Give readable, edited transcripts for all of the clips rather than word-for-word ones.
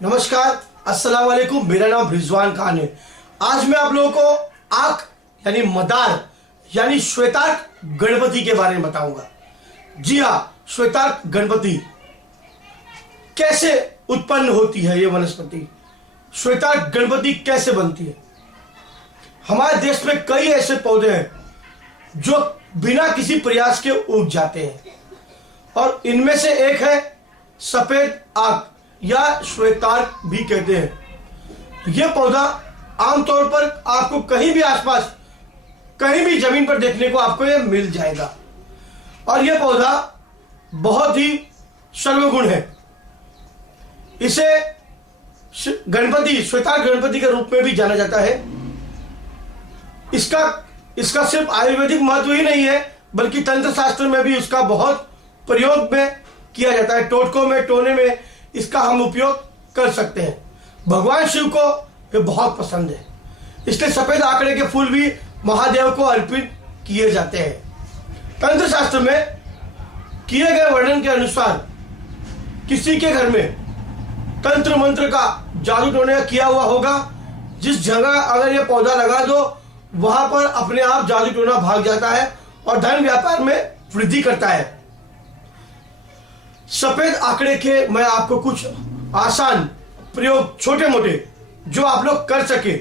नमस्कार, अस्सलाम वालेकुम। मेरा नाम रिजवान खान है। आज मैं आप लोगों को आंख यानी मदार यानी श्वेतार्क गणपति के बारे में बताऊंगा। जी हाँ, श्वेतार्क गणपति कैसे उत्पन्न होती है, ये वनस्पति श्वेतार्क गणपति कैसे बनती है। हमारे देश में कई ऐसे पौधे हैं जो बिना किसी प्रयास के उग जाते हैं और इनमें से एक है सफेद आंख या श्वेतार्क भी कहते हैं। यह पौधा आमतौर पर आपको कहीं भी आसपास कहीं भी जमीन पर देखने को आपको यह मिल जाएगा और यह पौधा बहुत ही सर्वगुण है। इसे गणपति श्वेतार्क गणपति के रूप में भी जाना जाता है। इसका सिर्फ आयुर्वेदिक महत्व ही नहीं है बल्कि तंत्र शास्त्र में भी उसका बहुत प्रयोग में किया जाता है। टोटकों में, टोने में इसका हम उपयोग कर सकते हैं। भगवान शिव को ये बहुत पसंद है, इसलिए सफेद आंकड़े के फूल भी महादेव को अर्पित किए जाते हैं। तंत्र शास्त्र में किए गए वर्णन के अनुसार किसी के घर में तंत्र मंत्र का जादू टोने किया हुआ होगा, जिस जगह अगर ये पौधा लगा दो वहां पर अपने आप जादू टोना भाग जाता है और धन व्यापार में वृद्धि करता है। सफेद आंकड़े के मैं आपको कुछ आसान प्रयोग छोटे मोटे जो आप लोग कर सके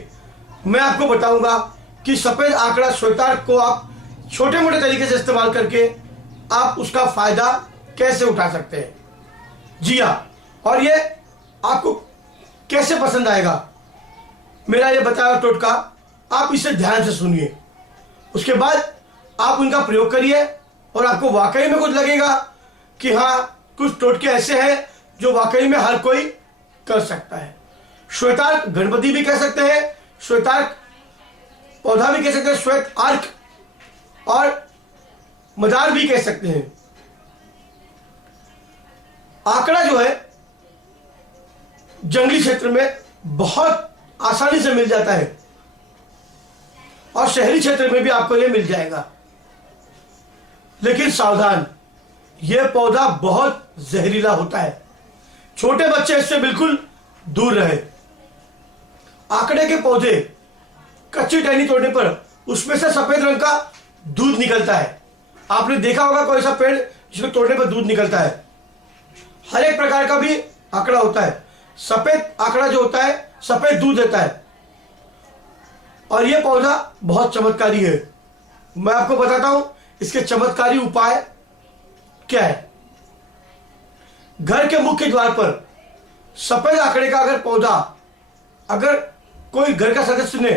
मैं आपको बताऊंगा कि सफेद आंकड़ा श्वेतार्क को आप छोटे मोटे तरीके से इस्तेमाल करके आप उसका फायदा कैसे उठा सकते हैं। जी हाँ, और ये आपको कैसे पसंद आएगा मेरा ये बताया हुआ टोटका, आप इसे ध्यान से सुनिए, उसके बाद आप उनका प्रयोग करिए और आपको वाकई में कुछ लगेगा कि हाँ, कुछ टोटके ऐसे हैं जो वाकई में हर कोई कर सकता है। श्वेतार्क गणपति भी कह सकते हैं, श्वेतार्क पौधा भी कह सकते हैं, श्वेत आर्क और मदार भी कह सकते हैं। आंकड़ा जो है जंगली क्षेत्र में बहुत आसानी से मिल जाता है और शहरी क्षेत्र में भी आपको यह मिल जाएगा, लेकिन सावधान, यह पौधा बहुत जहरीला होता है। छोटे बच्चे इससे बिल्कुल दूर रहे। आंकड़े के पौधे कच्ची टहनी तोड़ने पर उसमें से सफेद रंग का दूध निकलता है। आपने देखा होगा कोई सा पेड़ जिसको तोड़ने पर दूध निकलता है। हर एक प्रकार का भी आंकड़ा होता है। सफेद आंकड़ा जो होता है सफेद दूध देता है और यह पौधा बहुत चमत्कारी है। मैं आपको बताता हूं इसके चमत्कारी उपाय क्या है। घर के मुख्य द्वार पर सफेद आंकड़े का अगर पौधा अगर कोई घर का सदस्य ने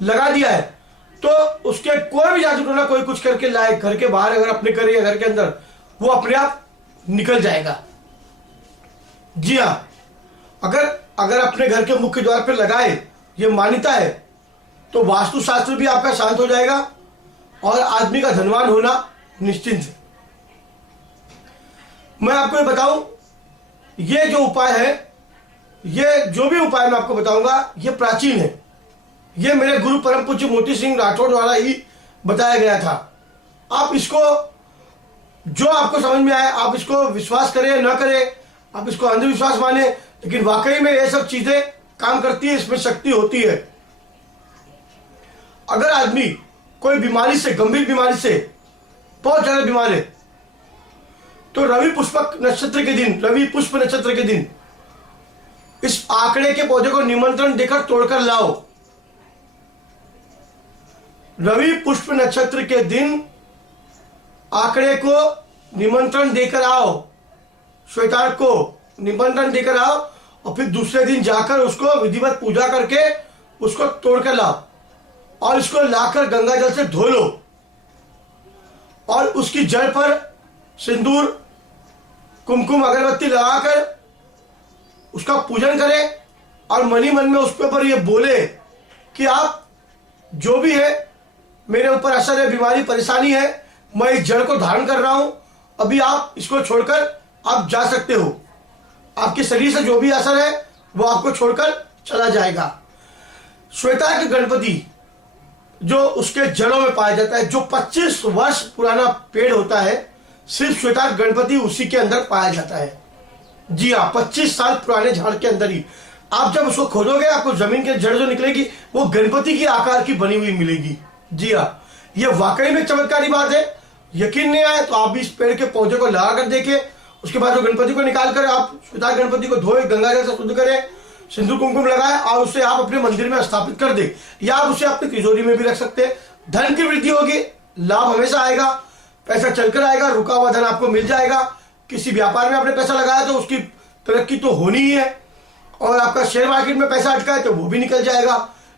लगा दिया है तो उसके कोई भी जादू टोना कोई कुछ करके लाए, घर के बाहर अगर अपने घर या घर के अंदर, वो अपने आप निकल जाएगा। जी हां, अगर अपने घर के मुख्य द्वार पर लगाए, ये मान्यता है, तो वास्तुशास्त्र भी आपका शांत हो जाएगा और आदमी का धनवान होना निश्चिंत है। मैं आपको ये बताऊं, ये जो उपाय है, ये जो भी उपाय मैं आपको बताऊंगा ये प्राचीन है। ये मेरे गुरु परम पूज्य मोती सिंह राठौड़ द्वारा ही बताया गया था। आप इसको जो आपको समझ में आए आप इसको विश्वास करें न करें, आप इसको अंधविश्वास माने, लेकिन वाकई में ये सब चीजें काम करती है, इसमें शक्ति होती है। अगर आदमी कोई बीमारी से, गंभीर बीमारी से बहुत ज्यादा बीमार है, तो रवि पुष्प नक्षत्र के दिन इस आंकड़े के पौधे को निमंत्रण देकर तोड़कर लाओ। रवि पुष्प नक्षत्र के दिन आंकड़े को निमंत्रण देकर आओ, श्वेतार्क को निमंत्रण देकर आओ और फिर दूसरे दिन जाकर उसको विधिवत पूजा करके उसको तोड़कर लाओ और इसको लाकर गंगा जल से धो लो और उसकी जड़ पर सिंदूर, कुमकुम, अगरबत्ती लगाकर उसका पूजन करें और मनी मन में उसके ऊपर ये बोले कि आप जो भी है, मेरे ऊपर असर है, बीमारी परेशानी है, मैं इस जड़ को धारण कर रहा हूं, अभी आप इसको छोड़कर आप जा सकते हो। आपके शरीर से जो भी असर है वो आपको छोड़कर चला जाएगा। श्वेतार्क गणपति जो उसके जड़ों में पाया जाता है, जो 25 वर्ष पुराना पेड़ होता है, सिर्फ श्वेतार्क गणपति उसी के अंदर पाया जाता है। जी हाँ, 25 साल पुराने झाड़ के अंदर ही आप जब उसको खोदोगे आपको जमीन के जड़ जो निकलेगी वो गणपति की आकार की बनी हुई मिलेगी। जी हाँ, ये वाकई में चमत्कारी बात है। यकीन नहीं आए तो आप भी इस पेड़ के पौधे को लगा कर देखें। उसके बाद जो गणपति को निकाल कर आप श्वेतार्क गणपति को धोए, गंगाजल से शुद्ध करें, सिंदूर कुमकुम लगाए और उसे आप अपने मंदिर में स्थापित कर दे, या आप उसे अपनी तिजोरी में भी रख सकते हैं। धन की वृद्धि होगी, लाभ हमेशा आएगा, पैसा चलकर आएगा, रुका हुआ धन आपको मिल जाएगा। किसी व्यापार में आपने पैसा लगाया तो उसकी तरक्की तो होनी ही है, और आपका शेयर मार्केट में पैसा अटका है तो वो भी निकल जाएगा।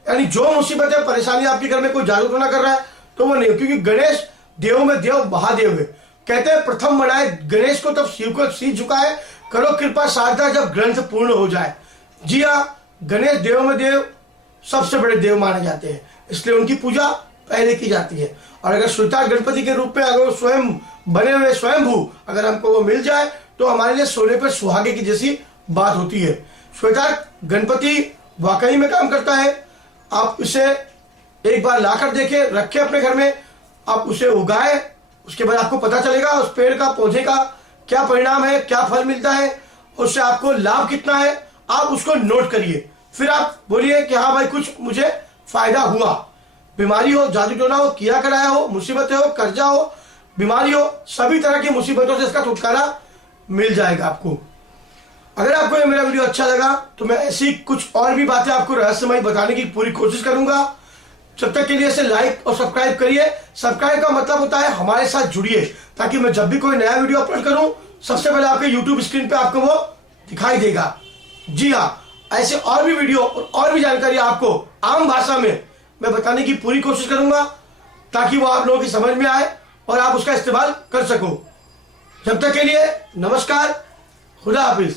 यानी जो मुसीबतें परेशानी आपके घर में कोई जागरूक ना कर रहा है तो वो नहीं, क्योंकि गणेश देव में देव महादेव है। कहते हैं प्रथम मनाए गणेश को तब शिव को शीश झुकाए, करो कृपा शारदा जब ग्रंथ पूर्ण हो जाए। जी हाँ, गणेश देव में देव सबसे बड़े देव माने जाते हैं, इसलिए उनकी पूजा पहले की जाती है। और अगर श्वेतार्क गणपति के रूप में अगर वो स्वयं बने हुए स्वयंभू अगर हमको वो मिल जाए तो हमारे लिए सोने पर सुहागे की जैसी बात होती है। श्वेतार्क गणपति वाकई में काम करता है। आप इसे एक बार लाकर देखें, रखें अपने घर में, आप उसे उगाएं, उसके बाद आपको पता चलेगा उस पेड़ का पौधे का क्या परिणाम है, क्या फल मिलता है, उससे आपको लाभ कितना है। आप उसको नोट करिए, फिर आप बोलिए कि हाँ भाई कुछ मुझे फायदा हुआ। बीमारी हो, जादू टोना हो, किया कराया हो, मुसीबतें हो, कर्जा हो, बीमारी हो, सभी तरह की मुसीबतों से इसका छुटकारा मिल जाएगा आपको। अगर आपको ये मेरा वीडियो अच्छा लगा तो मैं ऐसी कुछ और भी बातें आपको रहस्यमय बताने की पूरी कोशिश करूंगा। जब तक के लिए इसे लाइक और सब्सक्राइब करिए। सब्सक्राइब का मतलब होता है हमारे साथ जुड़िए, ताकि मैं जब भी कोई नया वीडियो अपलोड करूं सबसे पहले आपके यूट्यूब स्क्रीन पे आपको वो दिखाई देगा। जी हाँ, ऐसे और भी वीडियो और भी जानकारी आपको आम भाषा में मैं बताने की पूरी कोशिश करूंगा, ताकि वो आप लोगों की समझ में आए और आप उसका इस्तेमाल कर सको। जब तक के लिए नमस्कार, खुदा हाफिज।